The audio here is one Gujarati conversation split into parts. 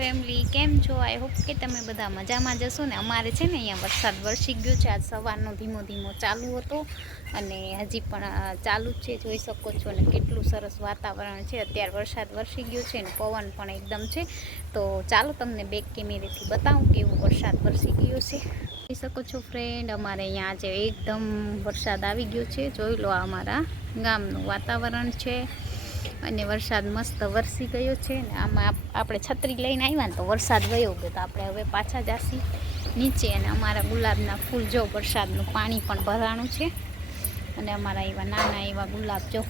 ફેમિલી કેમ છો? આઈ હોપ કે તમે બધા મજામાં જશો ને. અમારે છે ને અહીંયા વરસાદ વરસી ગયો છે. આજ સવારનો ધીમો ધીમો ચાલુ હતો અને હજી પણ ચાલુ જ છે. જોઈ શકો છો ને કેટલું સરસ વાતાવરણ છે. અત્યારે વરસાદ વરસી ગયો છે ને પવન પણ એકદમ છે. તો ચાલો તમને બેક કેમેરેથી બતાવું કેવો વરસાદ વરસી ગયો છે. જોઈ શકો છો ફ્રેન્ડ, અમારે અહીંયા આજે એકદમ વરસાદ આવી ગયો છે. જોઈ લો, આ અમારા ગામનું વાતાવરણ છે અને વરસાદ મસ્ત વરસી ગયો છે ને આમાં આપણે છત્રી લઈને આવ્યા ને તો વરસાદ વયો ગયો. તો આપણે હવે પાછા જાસી નીચે અને અમારા ગુલાબના ફૂલ જો વરસાદનું પાણી પણ ભરાણું છે અને અમારા એવા નાના એવા ગુલાબ જો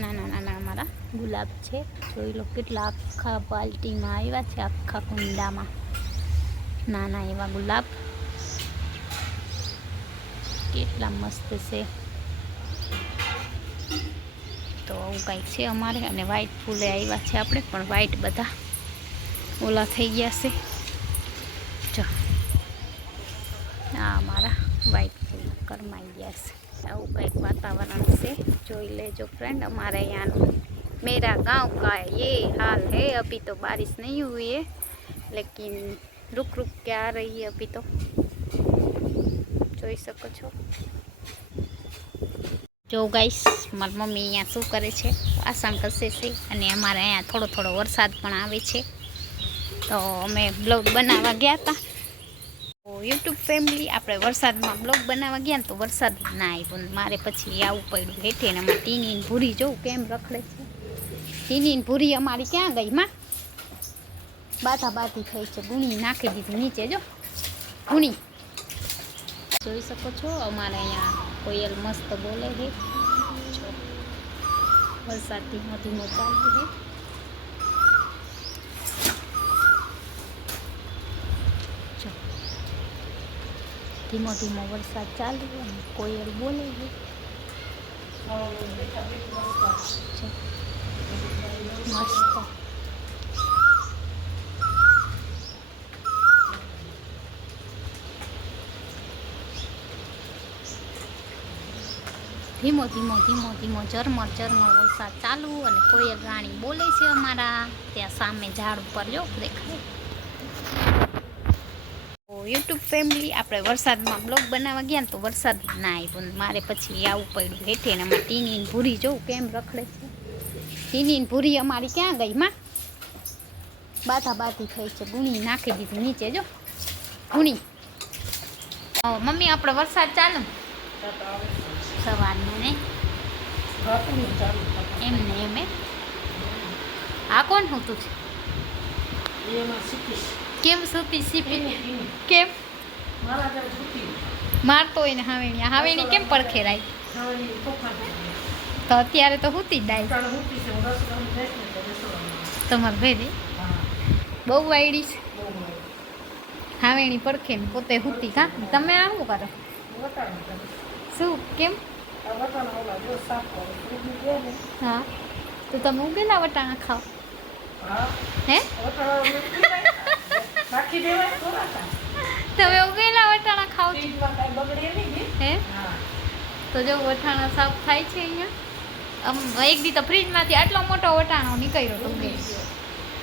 નાના નાના અમારા ગુલાબ છે. જોઈ લો કેટલા આખા બાલ્ટીમાં આવ્યા છે, આખા કુંડામાં નાના એવા ગુલાબ કેટલા મસ્ત છે. તો આવું કંઈક છે અમારે. અને વ્હાઈટ ફૂલે આવ્યા છે આપણે, પણ વ્હાઈટ બધા ઓલા થઈ ગયા છે. જો આ અમારા વ્હાઈટ ફૂલ કરમાઈ ગયા છે. આવું કંઈક વાતાવરણ છે. જોઈ લેજો ફ્રેન્ડ, અમારે અહીંયાનું मेरा गांव का ये हाल है. अभी तो बारिश नहीं हुई है लेकिन रुक रुक के आ रही है अभी तो. જોઈ શકો છો. જો ગાઈસ, મારી મમ્મી અહીંયા શું કરે છે, વાસણ ઘસે છે. અને અમારે અહીંયા થોડો થોડો વરસાદ પણ આવે છે. તો અમે બ્લોગ બનાવવા ગયા હતા. તો યુટ્યુબ ફેમિલી, આપણે વરસાદમાં બ્લોગ બનાવવા ગયા ને તો વરસાદ ના આવ્યો ને મારે પછી આવવું પડ્યું હેઠે. ને અમારે ટીની ભૂરી જોઉં કેમ રખડે છે. ટીની ભૂરી અમારી ક્યાં ગઈ માં? બાધા બાધી થઈ છે. ગુણી નાખી દીધી નીચે, જો ગુણી. જોઈ શકો છો અમારે અહીંયા કોયલ મસ્ત બોલે છે. વરસાદ ધીમો ધીમો ચાલુ છે. ધીમો ધીમો વરસાદ ચાલુ અને કોયલ બોલે છે. મસ્ત ધીમો ધીમો ધીમો ધીમો ઝરમર ઝરમર વરસાદ ચાલુ અને કોયલ રાણી બોલે છે અમારા ત્યાં સામે ઝાડ ઉપર જો દેખાય. યુટ્યુબ ફેમિલી, આપણે વરસાદમાં બ્લોગ બનાવવા ગયા ને તો વરસાદ ના આવ્યો ને મારે પછી આવવું પડ્યું હેઠે. ને અમારે ટીની ભૂરી જોઉં કેમ રખડે છે. ટીની ભૂરી અમારી ક્યાં ગઈ માં? બાધા બાધી થઈ છે. ગુણી નાખી દીધી નીચે, જો ગુણી. મમ્મી, આપણે વરસાદ ચાલુ સવારનું ને એમને એમ. આ કોણ હોતું છે? કેમ સુતી સીપી? કેમ મારતો હોય ને હાવેણી? હાવેણી કેમ પડખે રાઈ? તો અત્યારે તો હુતી જ ડાય. તમારે ભેરી બહુ વાયડી છે હાવેણી પડખે ને પોતે હુતી. કા તમે આવું કરો? શું કેમ? હા, તો તમે ઉગેલા વટાણા ખાઓ? હે તમે ઉગેલા વટાણા ખાઓ છો? હે તો જો વટાણા સાફ થાય છે અહીંયા. એક દી તો ફ્રીજમાંથી આટલો મોટો વટાણો નીકળ્યો તો ઉગે.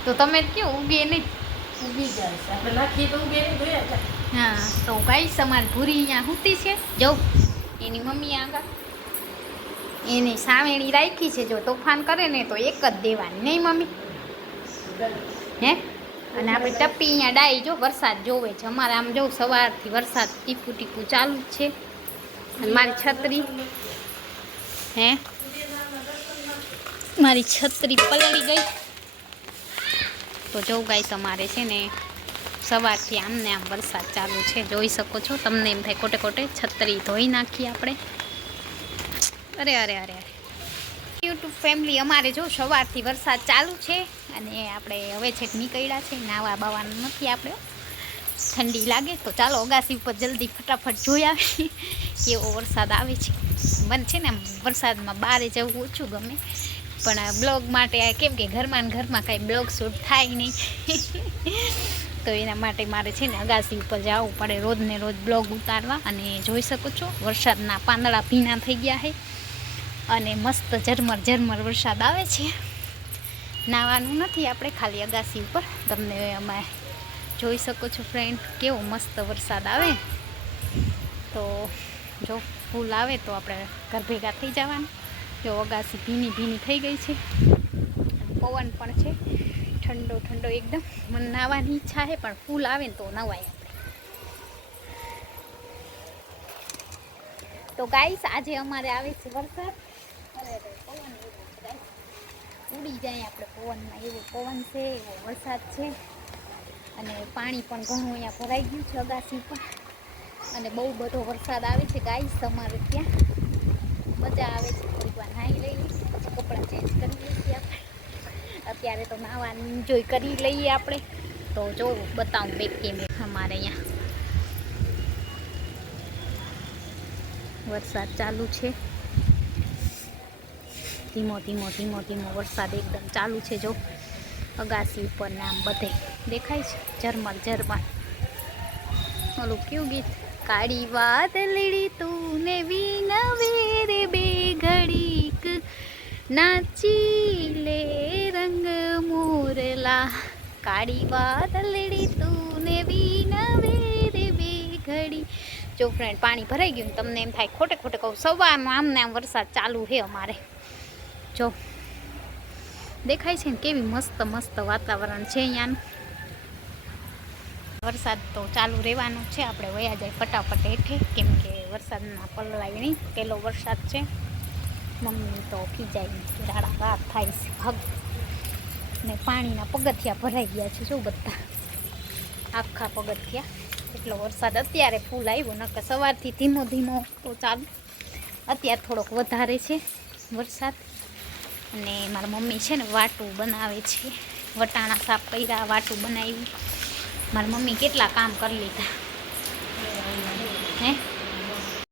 તો તમે કયો ઉગે નહીં? ઉગી જાય. હા, તો ગાઈસ અમારી ભૂરી અહીંયા સૂતી છે. જો એની મમ્મી આગળ એની સાવેણી રાખી છે. જો તોફાન કરે ને તો એક જ દેવાની, નહીં મમ્મી? હે અને આપણે ટપ્પી અહીંયા ડાઈ જો વરસાદ જોવે છે. અમારે આમ જો સવારથી વરસાદ ટીપું ટીપું ચાલુ જ છે. અને મારી છત્રી મારી છત્રી પલળી ગઈ. તો જો ગાઈસ, અમારે છે ને સવારથી આમને આમ વરસાદ ચાલુ છે. જોઈ શકો છો. તમને એમ થાય કોટે કોટે છત્રી ધોઈ નાખી આપણે. અરે અરે અરે અરે યુટ્યુબ ફેમિલી, અમારે જો સવારથી વરસાદ ચાલુ છે અને આપણે હવે છેક નીકળ્યા છે. નાવા બાવાનું નથી આપણે, ઠંડી લાગે. તો ચાલો અગાસી ઉપર જલ્દી ફટાફટ જોઈ આવી કેવો વરસાદ આવે છે. મને છે ને વરસાદમાં બહાર જવું ઓછું ગમે, પણ બ્લોગ માટે કેમ કે ઘરમાં કાંઈ બ્લોગ શૂટ થાય નહીં તો એના માટે મારે છે ને અગાસી ઉપર જવું પડે રોજ ને રોજ બ્લોગ ઉતારવા. અને જોઈ શકો છો વરસાદના પાંદડા ભીના થઈ ગયા છે અને મસ્ત ઝરમર ઝરમર વરસાદ આવે છે. નાવાનું નથી આપણે, ખાલી અગાસી ઉપર. તમને અમે જોઈ શકો છો ફ્રેન્ડ, કેવો મસ્ત વરસાદ આવે. તો જો ફૂલ આવે તો આપણે ઘર ભેગા થઈ જવાનું. જો અગાસી ભીની ભીની થઈ ગઈ છે, પવન પણ છે ઠંડો ઠંડો એકદમ. મને નાહવાની ઈચ્છા છે, પણ ફૂલ આવે ને તો નવાય આપણે. તો ગાઈસ આજે અમારે આવે છે વરસાદ. પવન ઉડી જાય આપણે પવનમાં, એવો પવન છે, એવો વરસાદ છે. અને પાણી પણ ઘણું અહીંયા ભરાઈ ગયું છે અગાસી પર. અને બહુ બધો વરસાદ આવે છે ગાઈસ અમારે ત્યાં. મજા આવે છે. થોડીક વાર નાહી લઈએ, પછી કપડાં ચેન્જ કરી લઈએ આપણે. અત્યારે તો નાહવાની એન્જોય કરી લઈએ આપણે. તો જો બતાવું બેક કેમેરા. અમારે અહીંયા વરસાદ ચાલુ છે, ધીમો ધીમો ધીમો ધીમો વરસાદ એકદમ ચાલુ છે. જો અગાસી ઉપર ને આમ બધે દેખાય છે ઝરમર ઝરમર. ઓલું કયું ગીત? કાળી વાદળડી તું ને વિનવે રે બે ઘડીક, નાચી લે રંગ મોરલા. કાળી વાદળડી તું ને વિનવે રે બે ઘડી. જો ફ્રેન્ડ પાણી ભરાઈ ગયું, તમને એમ થાય ખોટે ખોટે કહું, સવારમાં આમને આમ વરસાદ ચાલુ છે અમારે. જો દેખાય છે ને કેવી મસ્ત મસ્ત વાતાવરણ છે અહીંયાનું. વરસાદ તો ચાલુ રહેવાનો છે. આપણે વયા જાય ફટાફટ હેઠે, કેમ કે વરસાદના પલળાય નહીં. પહેલો વરસાદ છે. મમ્મી તો ખીજાય કે રાડા રાત થાય છે ભાગ. ને પાણીના પગથિયા ભરાઈ ગયા છે જો બધા, આખા પગથિયા. એટલો વરસાદ અત્યારે ફૂલ આવ્યો, નકર સવારથી ધીમો ધીમો તો ચાલુ. અત્યારે થોડોક વધારે છે વરસાદ. અને મારા મમ્મી છે ને વાટું બનાવે છે, વટાણા સાફ કર્યા, વાટું બનાવ્યું. મારી મમ્મી કેટલા કામ કરી લીધા હે.